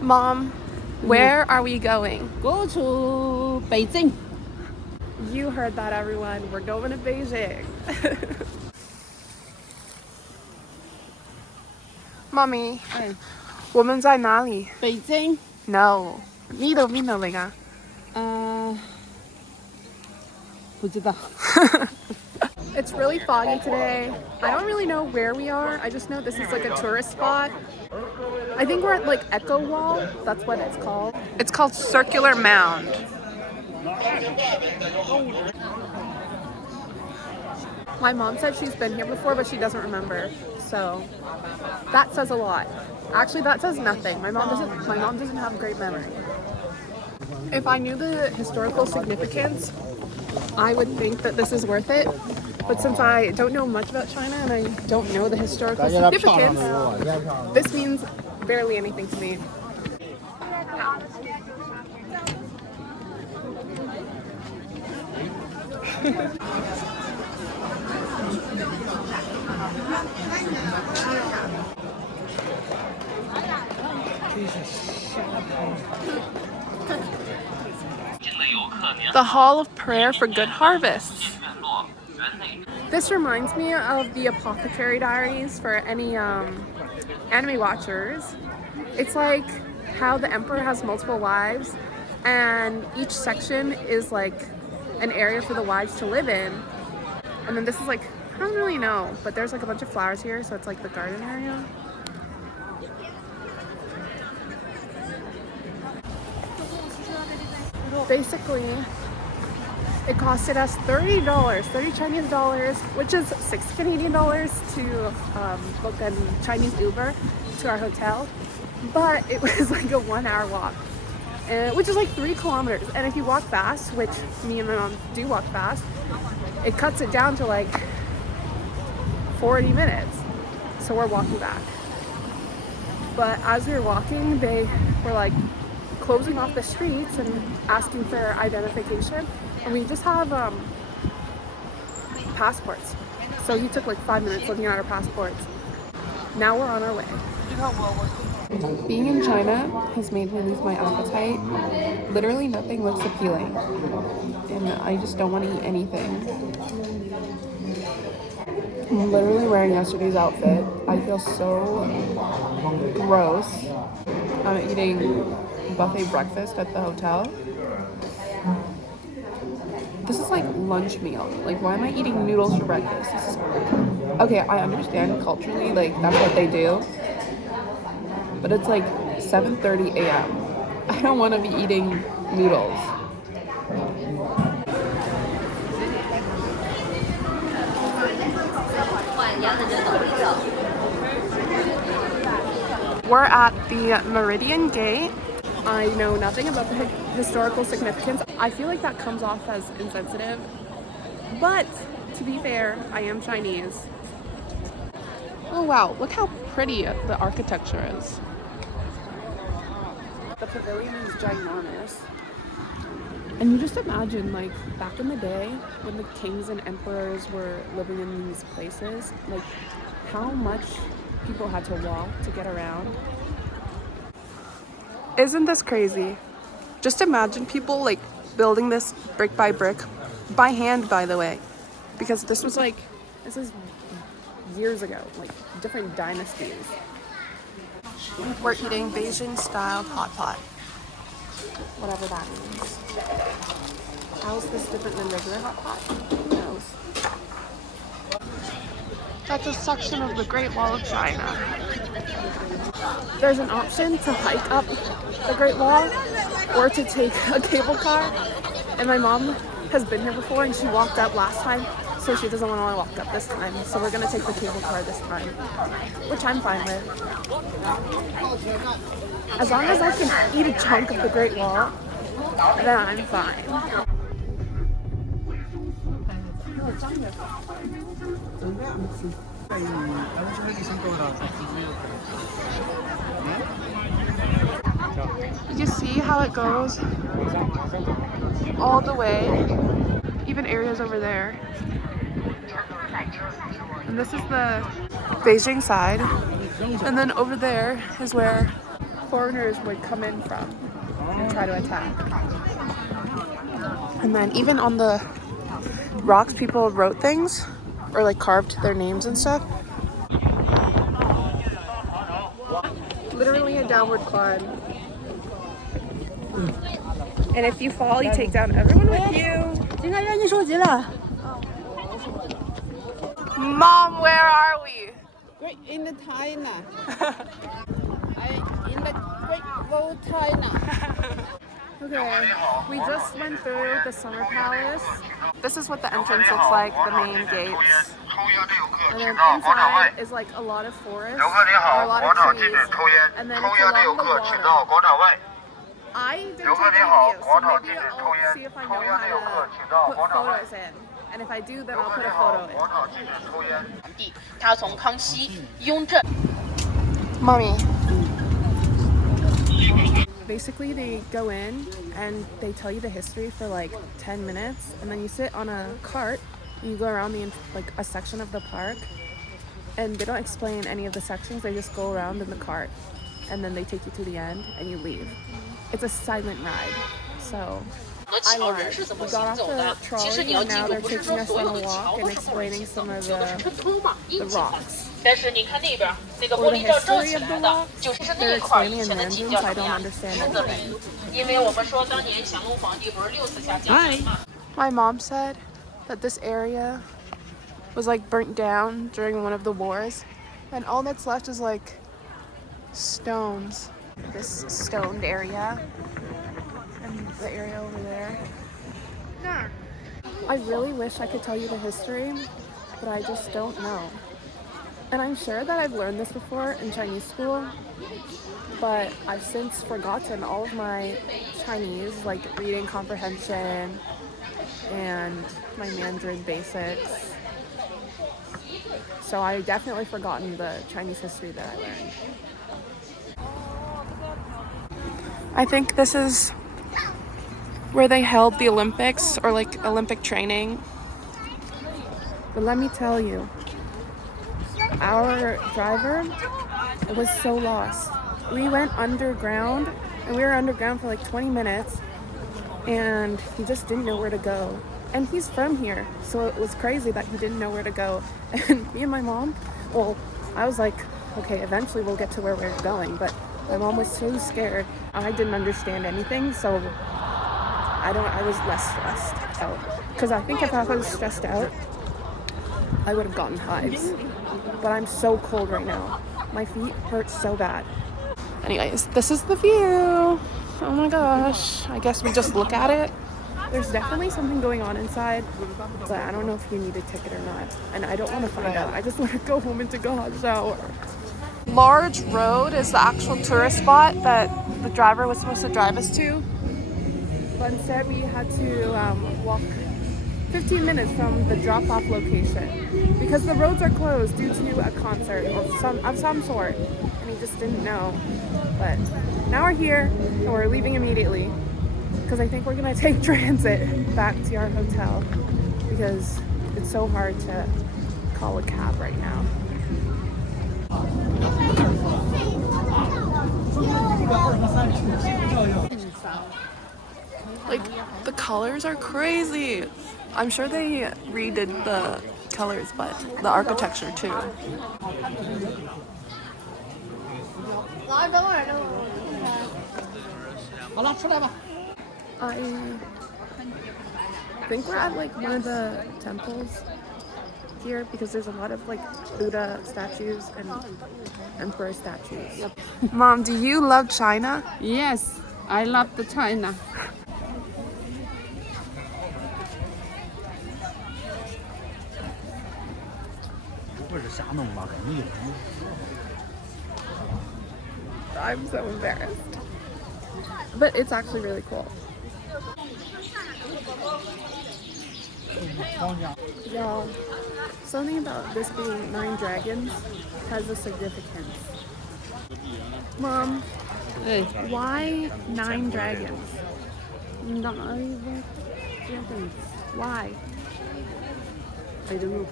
Mom, where are we going? Go to Beijing. You heard that, everyone. We're going to Beijing. Mommy, 我们在哪里？ Beijing. No. 你都没能那个。不知道。 It's really foggy today. I don't really know where we are. I just know this is like a tourist spot. I think we're at like Echo Wall. That's what it's called. It's called Circular Mound. My mom said she's been here before, but she doesn't remember. So that says a lot. Actually, that says nothing. My mom doesn't have a great memory. If I knew the historical significance, I would think that this is worth it. But since I don't know much about China and I don't know the historical significance, this means barely anything to me. The Hall of Prayer for Good Harvests. This reminds me of the Apothecary Diaries for any anime watchers. It's like how the emperor has multiple wives and each section is like an area for the wives to live in. And then this is like, I don't really know, but there's like a bunch of flowers here, so it's like the garden area. Basically, it costed us $30, 30 Chinese dollars, which is 6 Canadian dollars to book a Chinese Uber to our hotel. But it was like a 1-hour walk, which is like 3 kilometers. And if you walk fast, which me and my mom do walk fast, it cuts it down to like 40 minutes. So we're walking back. But as we were walking, they were like closing off the streets and asking for identification. And we just have passports. So he took like 5 minutes looking at our passports. Now we're on our way. Being in China has made me lose my appetite. Literally nothing looks appealing. And I just don't want to eat anything. I'm literally wearing yesterday's outfit. I feel so gross. I'm eating buffet breakfast at the hotel. This is like lunch meal. Like, why am I eating noodles for breakfast? This is... Okay, I understand culturally, like, that's what they do. But it's like 7:30 a.m. I don't want to be eating noodles. We're at the Meridian Gate. I know nothing about the historical significance. I feel like that comes off as insensitive. But to be fair, I am Chinese. Oh wow, look how pretty the architecture is. The pavilion is ginormous. And you just imagine, like, back in the day when the kings and emperors were living in these places, like, how much people had to walk to get around. Isn't this crazy? Just imagine people, like, building this brick by brick, by hand, by the way. Because this is years ago, like, different dynasties. We're eating Beijing style hot pot. Whatever that means. How is this different than regular hot pot? Who knows? That's a section of the Great Wall of China. There's an option to hike up the Great Wall or to take a cable car. And my mom has been here before and she walked up last time, so she doesn't want to walk up this time. So we're gonna take the cable car this time, which I'm fine with. As long as I can eat a chunk of the Great Wall, then I'm fine. You see how it goes all the way, even areas over there. And this is the Beijing side. And then over there is where foreigners would come in from and try to attack. And then even on the rocks, people wrote things or like carved their names and stuff. Literally a downward climb. And if you fall, you take down everyone with you. Mom, where are we? Great in the China. In the Great Wall China. Okay, we just went through the summer palace. This is what the entrance looks like, the main gates. And then inside is like a lot of forest, or a lot of trees, and then it's along the water. I didn't take any videos, so maybe I'll see if I know how to put photos in. And if I do, then I'll put a photo in. Mommy. Basically, they go in and they tell you the history for like 10 minutes, and then you sit on a cart and you go around like a section of the park, and they don't explain any of the sections. They just go around in the cart, and then they take you to the end and you leave. It's a silent ride. So I lied. We got off the trolley and now they're taking us on a walk and explaining some of the rocks. Or the history of the rocks. They're explaining in Mandarin, so I don't understand anything. Hi. My mom said that this area was like burnt down during one of the wars, and all that's left is like stones. This stoned area and the area over there. I really wish I could tell you the history, but I just don't know. And I'm sure that I've learned this before in Chinese school, but I've since forgotten all of my Chinese, like reading comprehension and my Mandarin basics. So I've definitely forgotten the Chinese history that I learned. I think this is where they held the Olympics, or like Olympic training. But let me tell you, our driver was so lost. We went underground, and we were underground for like 20 minutes, and he just didn't know where to go. And he's from here, so it was crazy that he didn't know where to go. And me and my mom, well, I was like, okay, eventually we'll get to where we're going, but my mom was so scared. I didn't understand anything, so I was less stressed out. Because I think if I was stressed out, I would have gotten hives. But I'm so cold right now. My feet hurt so bad. Anyways, this is the view. Oh my gosh. I guess we just look at it. There's definitely something going on inside, but I don't know if you need a ticket or not. And I don't want to find out. I just want to go home and take a hot shower. Large Road is the actual tourist spot that the driver was supposed to drive us to. But instead we had to walk 15 minutes from the drop-off location because the roads are closed due to a concert of some sort, and he just didn't know. But now we're here and we're leaving immediately because I think we're gonna take transit back to our hotel because it's so hard to call a cab right now. Like, the colors are crazy. I'm sure they redid the colors, but the architecture too. I think we're at like one of the temples here because there's a lot of like Buddha statues and emperor statues. Mom, do you love China? Yes, I love the China. I'm so embarrassed. But it's actually really cool. Y'all, something about this being 9 dragons has a significance. Mom, Hey. why 9 dragons? 9 dragons. Why? I don't know.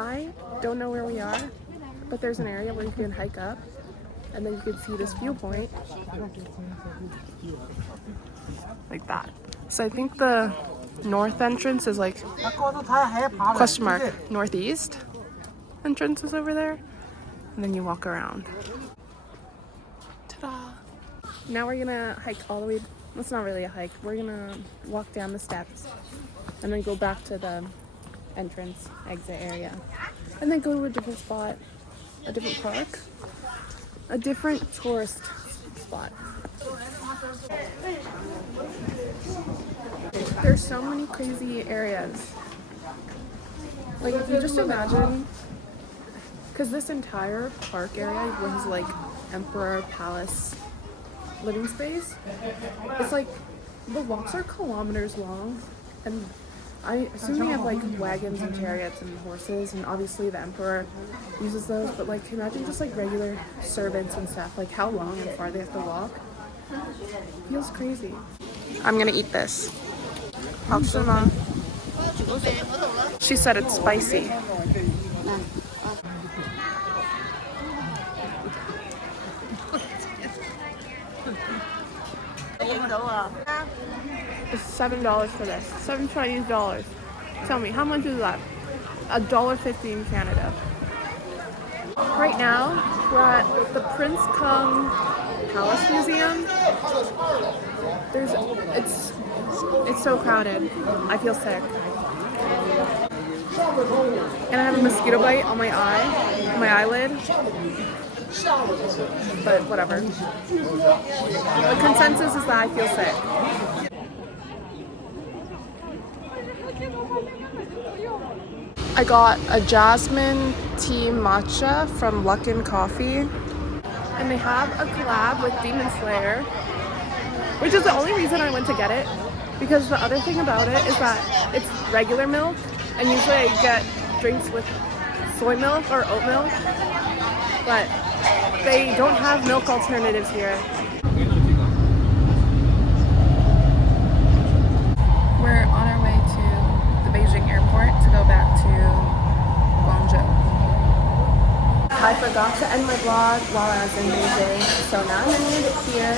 I don't know where we are, but there's an area where you can hike up and then you can see this viewpoint like that. So I think the north entrance is like question mark northeast entrance is over there, and then you walk around. Ta-da! Now we're gonna hike all the way. It's not really a hike. We're gonna walk down the steps and then go back to the entrance exit area, and then go to a different spot, a different park, a different tourist spot. There's so many crazy areas. Like if you just imagine, because this entire park area was like Emperor Palace living space. It's like the walks are kilometers long, and I assume they have like wagons and chariots and horses, and obviously the emperor uses those, but like imagine just like regular servants and stuff, like how long and far they have to walk. Feels crazy. I'm gonna eat this. She said it's spicy. It's $7 for this. 7 Chinese dollars. Tell me, how much is that? $1.50 in Canada. Right now, we're at the Prince Kung Palace Museum. It's so crowded. I feel sick. And I have a mosquito bite on my eyelid. But whatever. The consensus is that I feel sick. I got a jasmine tea matcha from Luckin Coffee. And they have a collab with Demon Slayer, which is the only reason I went to get it. Because the other thing about it is that it's regular milk, and usually I get drinks with soy milk or oat milk, but they don't have milk alternatives here. We're on our way to the Beijing airport to go back to Guangzhou. I forgot to end my vlog while I was in Beijing, so now I'm gonna end it here.